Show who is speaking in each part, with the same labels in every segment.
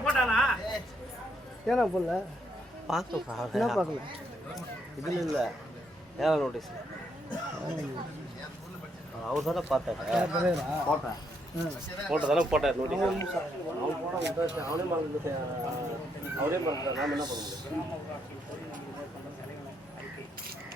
Speaker 1: பார்க்கலாம். ஏன்னா போடல?
Speaker 2: பார்க்க
Speaker 1: என்ன பார்க்கல?
Speaker 2: இதில் இல்லை. ஏழை நோட்டீஸ். அவர் தானே பார்த்தாரு. போட்டேன். போட்டோ தானே போட்டார் நோட்டீஸ். அவன் போட விட்டாச்சு அவனே மறந்து அவரே மறந்துட்டார் நாம என்ன பண்ண முடியும்
Speaker 1: அது வேலை ஓட்டம் போய்
Speaker 3: அதுவே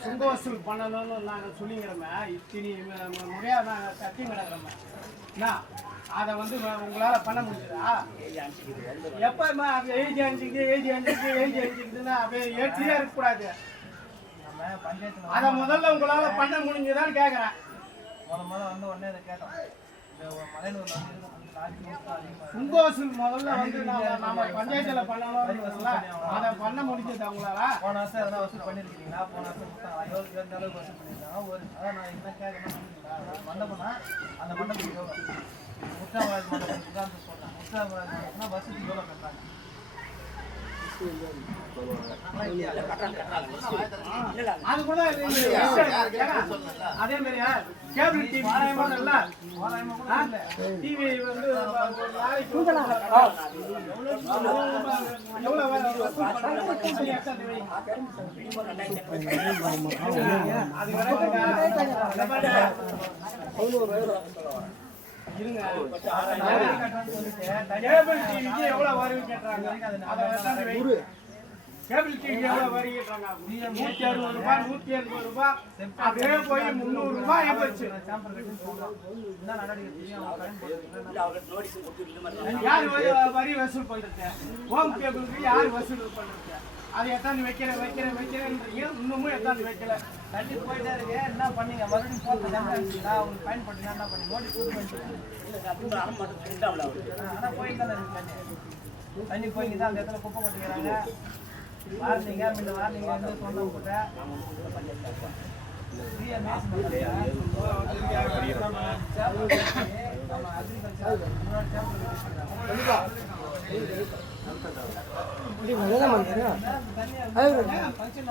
Speaker 3: சுங்க வசூல் பண்ணணும்னு நாங்கள் சொல்லிங்கிறோமே இத்தினி முறையாக நாங்கள் கட்டி கிடக்கிறோமே என்ன அதை வந்து உங்களால் பண்ண முடிஞ்சதா எப்போ எழுதி அஞ்சுக்கு எழுதி அஞ்சுக்கு எழுதி அஞ்சுக்குதுன்னா அப்படியே ஏற்றியே இருக்கக்கூடாது அதை முதல்ல உங்களால் பண்ண முடிஞ்சுதான்னு கேட்குறேன் சுங்க வசூல் முதல்ல வந்து நாம பஞ்சாயத்துல பண்ணணும் அதை பண்ண முடிஞ்சது அவங்களால.
Speaker 4: போன வருஷம் எதனா வசூல் பண்ணிருக்கீங்களா? போன வருஷம் எவ்வளோ எந்த அளவுக்கு வசூல் பண்ணிருக்காங்க ஒரு அதான் நான் என்ன கேட்கணும் மண்டபம்னா அந்த மண்டபத்துக்கு எவ்வளோ மண்டபம் உதாரணத்துக்கு சொல்றேன் முத்தாமராஜ் மண்டபம்னா வருஷத்துக்கு எவ்வளோ
Speaker 3: அது கூட அதே மாதிரி கேபிள் டிவி போனல டிவி வந்து அது வரைக்கும் கேபிள் டிவிக்கு எவ்வளவு வருது கேட்டாங்க அதை. கேபிள் டிவி எவ்வளவு வரி கேட்டாங்க நூத்தி அறுபது ரூபாய் நூத்தி எண்பது ரூபாய் அப்படியே போய் முந்நூறு ரூபாய் யார் வரி- வரி வசூல் பண்றது ஹோம் கேபிளுக்கு யார் வசூல் பண்றது அது எத்தாந்து வைக்கிற வைக்கிற வைக்கிறேன்றீங்க இன்னமும் எத்தாந்து வைக்கல.
Speaker 4: தண்ணி போயிட்டே இருக்கு. என்ன பண்ணீங்க? மறுபடியும் போட்டு நான் உங்களுக்கு பயன்படுத்தினா என்ன பண்ணி நோட்டீஸ் கொடுத்து ஆனால் போயிட்டு தானே இருக்கு தண்ணி தண்ணி போய்க்கு தான் அந்த இடத்துல குப்பை கொட்டிக்கிறாங்க. வார்னிங்க மீண்டும் வார்னிங்க வந்து சிஎம் நம்ம அக்ரிகல்ச்சர்
Speaker 1: இப்படி நல்லதான் பண்ணுறேன்
Speaker 4: ஃபங்க்ஷன்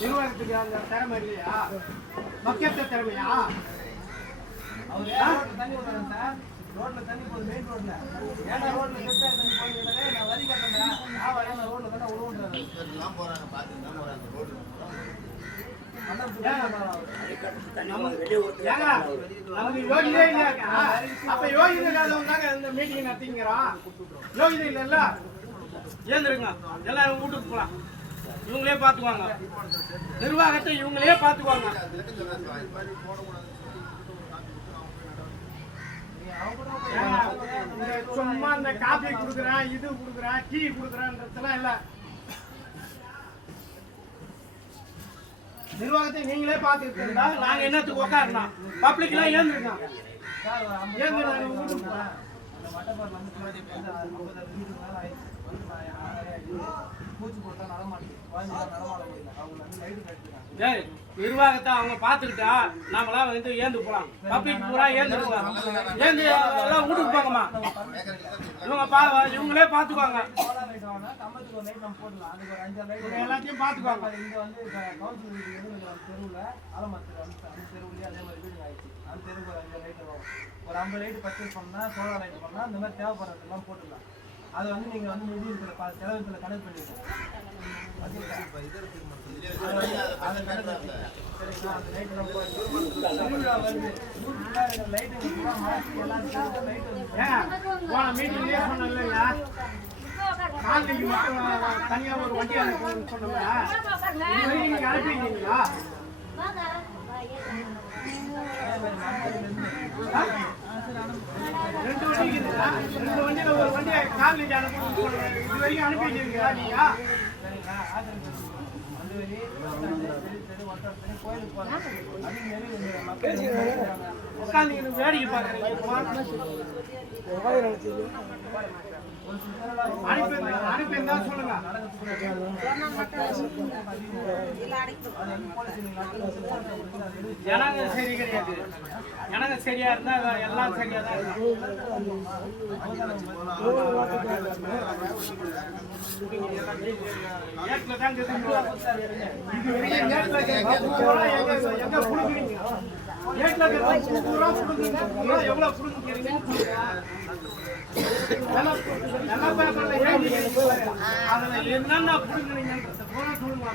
Speaker 3: நிர்வாகத்துக்கு அந்த திறமை இல்லையா திறமையா
Speaker 4: அவர் தண்ணி சார் ரோட்ல தண்ணி போகுது மெயின் ரோட்ல. ஏன்னா ரோட்ல கெட்ட தண்ணி போயிருந்தாலே நான் வரி கட்டணும் நான் வரேன் ரோட்ல தானே
Speaker 3: இல்லாதவங்க தாங்க இந்த மீட்டிங் நடத்திங்கிறோம். யோகிதை இல்லைல்ல? ஏந்திருங்க. எல்லாரும் வீட்டுக்கு போலாம். இவங்களே பாத்துக்குவாங்க. நிர்வாகத்தை இவங்களே பாத்துக்குவாங்க ஏங்க, இந்த சும்மா இந்த காபி கொடுக்குறேன் இது கொடுக்குறேன் டீ கொடுக்குறேன்றதுலாம் இல்லை. நிர்வாகத்தை நீங்களே பாத்துக்கிட்டு இருந்தா நாங்க என்னத்துக்கு உட்காருனா பப்ளிக் எல்லாம் ஏந்திருங்க
Speaker 4: பூச்சி ஒரு ஐம்பது
Speaker 3: ஏங்க
Speaker 4: போட்டா நடமாட்டேன் குழந்தைங்க
Speaker 3: நிர்வாகத்தை அவங்க பார்த்துக்கிட்டா நாமெல்லாம் வந்து ஏந்து போலாம். பப்ளிக் பூரா ஏந்துருங்க ஏந்து எல்லாம் வீட்டுக்கு போங்கம்மா. இவங்க பா இவங்களே பார்த்துக்குவாங்க.
Speaker 4: சோலார் நம்ம போடலாம் அதுக்கு அஞ்சாறு லைட்
Speaker 3: இவங்க எல்லாத்தையும் பார்த்துக்குவாங்க.
Speaker 4: இங்கே வந்து கவுன்சிலர் வீட்டுக்கு எதிர்ல ஒரு தெருவுல ஆலமரத்துல வந்து அந்த தெருவுலயே அதே மாதிரி வீடு ஆயிடுச்சு அந்த தெருவுக்கு ஒரு அஞ்சு லைட் வரும் ஒரு ஐம்பது லைட் பர்ச்சேஸ் பண்ணா சோலார் லைட் பண்ணா இந்த மாதிரி தேவைப்படுறதெல்லாம் போட்டுடலாம் அது வந்து நீங்க வந்து நிதி இருக்கிற செலவுல கணக்கு பண்ணிக்கலாம்
Speaker 3: தனியா ஒரு வண்டி அனுப்பணும்னு
Speaker 4: ரெண்டு வண்டி இருக்குதா? ரெண்டு வண்டியில ஒரு வண்டியை காலேஜ் அனுப்பணும் இது வரைக்கும் அனுப்பி வச்சிருக்கீங்களா நீங்க உட்காந்து வேடிக்கை பார்க்குறேன் சொல்லுங்க. ஜனங்க சரி கிடையாது. ஜனங்க சரியா இருந்தா எல்லாம் சரியா தான் தான் எங்க எங்க ஏட்ல கேட்க பூரா புடுங்குறீங்க. பூரா எவ்வளவு புடுங்குறீங்கன்னு சொல்லுங்க. என்னென்ன புடுங்குறீங்கன்றத சொல்லுங்க